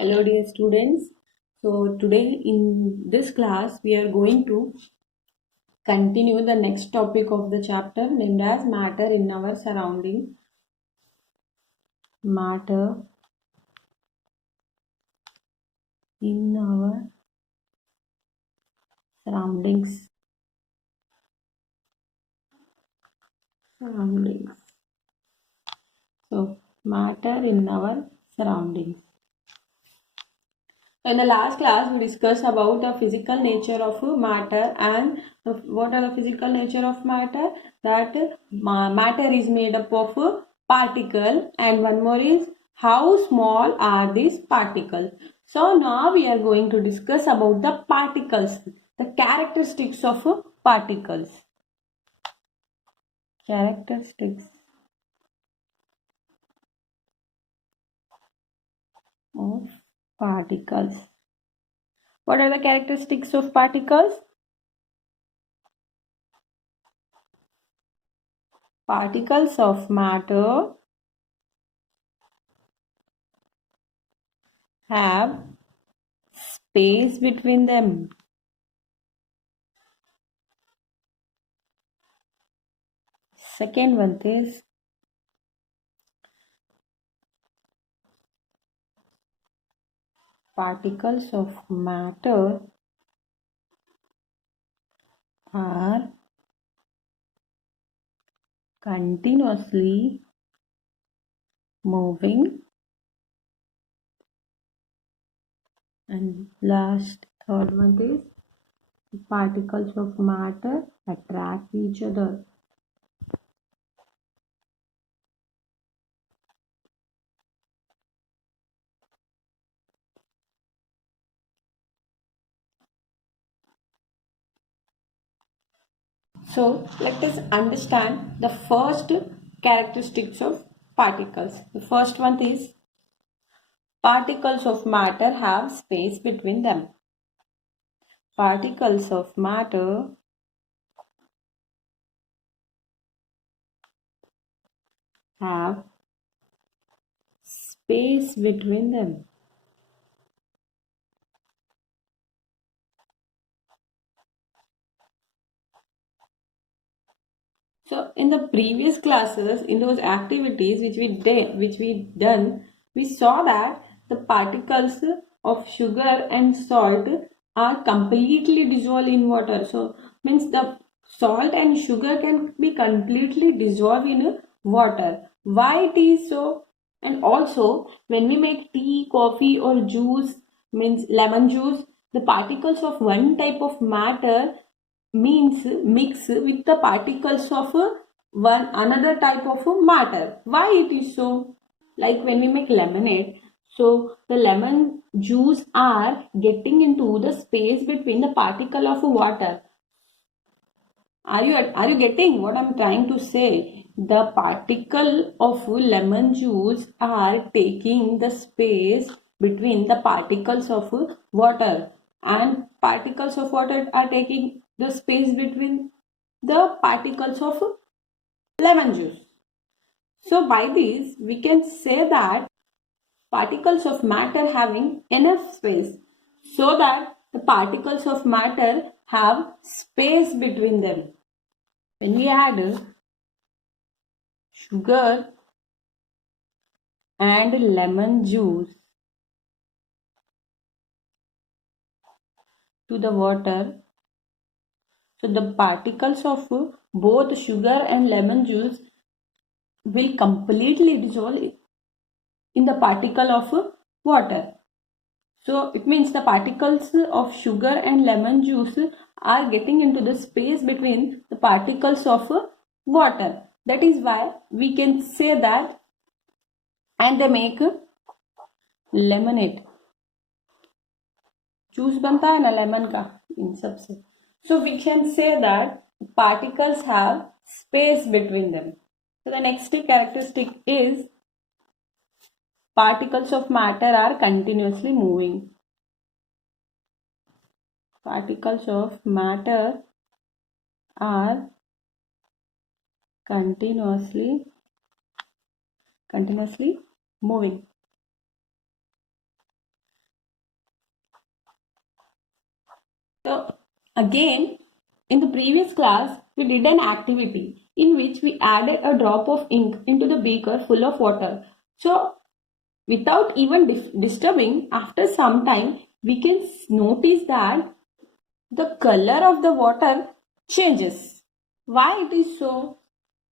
Hello dear students. So today in this class we are going to continue the next topic of the chapter named as matter in our surrounding. Matter in our surroundings. Surroundings. So matter in our surroundings. So in the last class, we discussed about the physical nature of matter and what are the physical nature of matter. That matter is made up of a particle, and one more is how small are these particles. So now we are going to discuss about the particles, the characteristics of particles. Characteristics of particles. What are the characteristics of particles? Particles of matter have space between them. Second one is particles of matter are continuously moving. And last, third one is particles of matter attract each other. So let us understand the first characteristics of particles. The first one is particles of matter have space between them. Particles of matter have space between them. So in the previous classes, in those activities which we done, we saw that the particles of sugar and salt are completely dissolved in water. So means the salt and sugar can be completely dissolved in water. Why it is so? And also when we make tea, coffee or juice, means lemon juice, the particles of one type of matter means mix with the particles of one another type of matter. Why it is so? Like when we make lemonade, so the lemon juice are getting into the space between the particle of water. Are you getting what I'm trying to say? The particle of lemon juice are taking the space between the particles of water, and particles of water are taking the space between the particles of lemon juice. So by this we can say that particles of matter having enough space, so that the particles of matter have space between them. When we add sugar and lemon juice to the water, so the particles of both sugar and lemon juice will completely dissolve in the particle of water. So it means the particles of sugar and lemon juice are getting into the space between the particles of water. That is why we can say that, and they make lemonade. Juice बनता है ना lemon का, इन सब से. So we can say that particles have space between them. So the next characteristic is particles of matter are continuously moving. Particles of matter are continuously moving. So again, in the previous class, we did an activity in which we added a drop of ink into the beaker full of water. So without even disturbing, after some time, we can notice that the color of the water changes. Why it is so?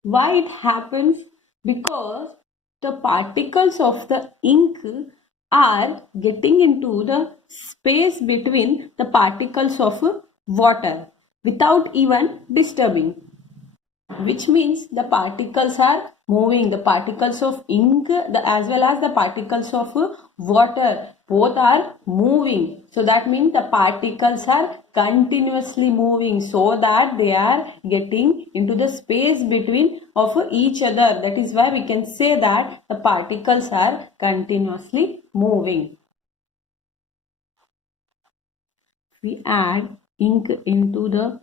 Why it happens? Because the particles of the ink are getting into the space between the particles of water without even disturbing, which means the particles are moving. The particles of ink as well as the particles of water, both are moving. So that means the particles are continuously moving, so that they are getting into the space between of each other. That is why we can say that the particles are continuously moving. We add ink into the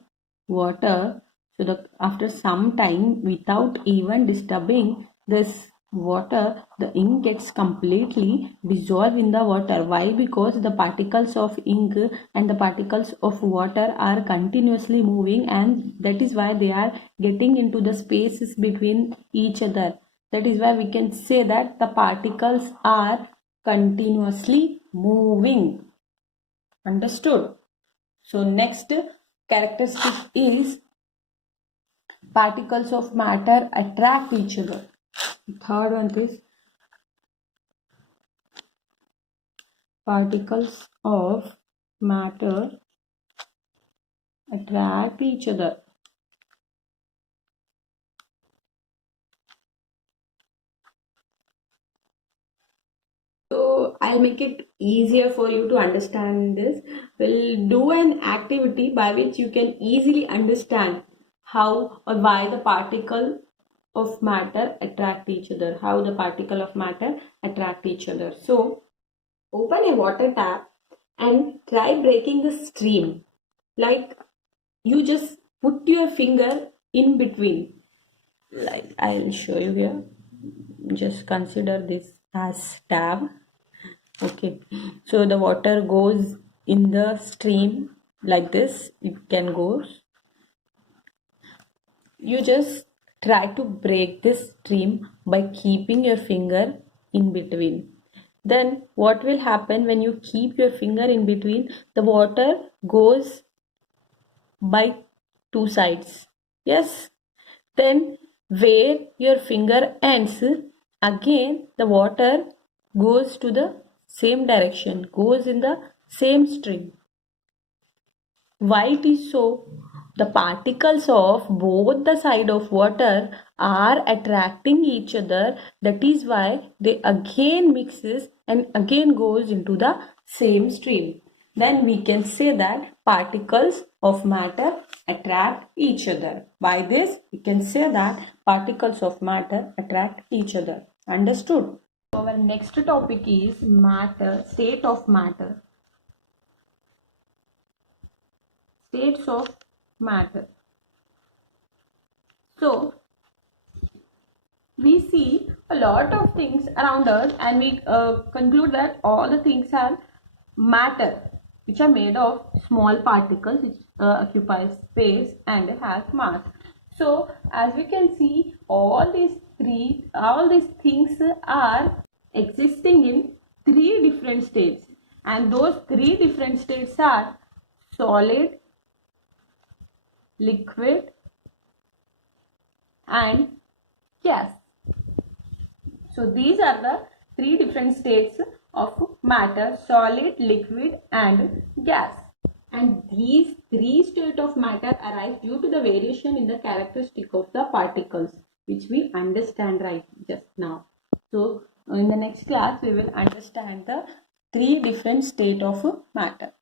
water, so that after some time, without even disturbing this water, the ink gets completely dissolved in the water. Why? Because the particles of ink and the particles of water are continuously moving, and that is why they are getting into the spaces between each other. That is why we can say that the particles are continuously moving. Understood? So next characteristic is particles of matter attract each other. The third one is particles of matter attract each other. So I'll make it easier for you to understand this. We'll do an activity by which you can easily understand how or why the particle of matter attract each other. How the particle of matter attract each other. So open a water tap and try breaking the stream. Like you just put your finger in between. Like I'll show you here. Just consider this as tap. Okay, so the water goes in the stream like this. It can go. You just try to break this stream by keeping your finger in between. Then what will happen when you keep your finger in between? The water goes by two sides. Yes. Then where your finger ends, again the water goes to the same direction, goes in the same stream. Why it is so? The particles of both the side of water are attracting each other. That is why they again mixes and again goes into the same stream. Then we can say that particles of matter attract each other. By this we can say that particles of matter attract each other. Understood? Our next topic is matter, state of matter. States of matter. So we see a lot of things around us, and we conclude that all the things are matter, which are made of small particles which occupy space and has mass. So as we can see, all these things are existing in three different states, and those three different states are solid, liquid and gas. So these are the three different states of matter: solid, liquid and gas. And these three states of matter arise due to the variation in the characteristic of the particles, which we understand right just now. So in the next class we will understand the three different states of matter.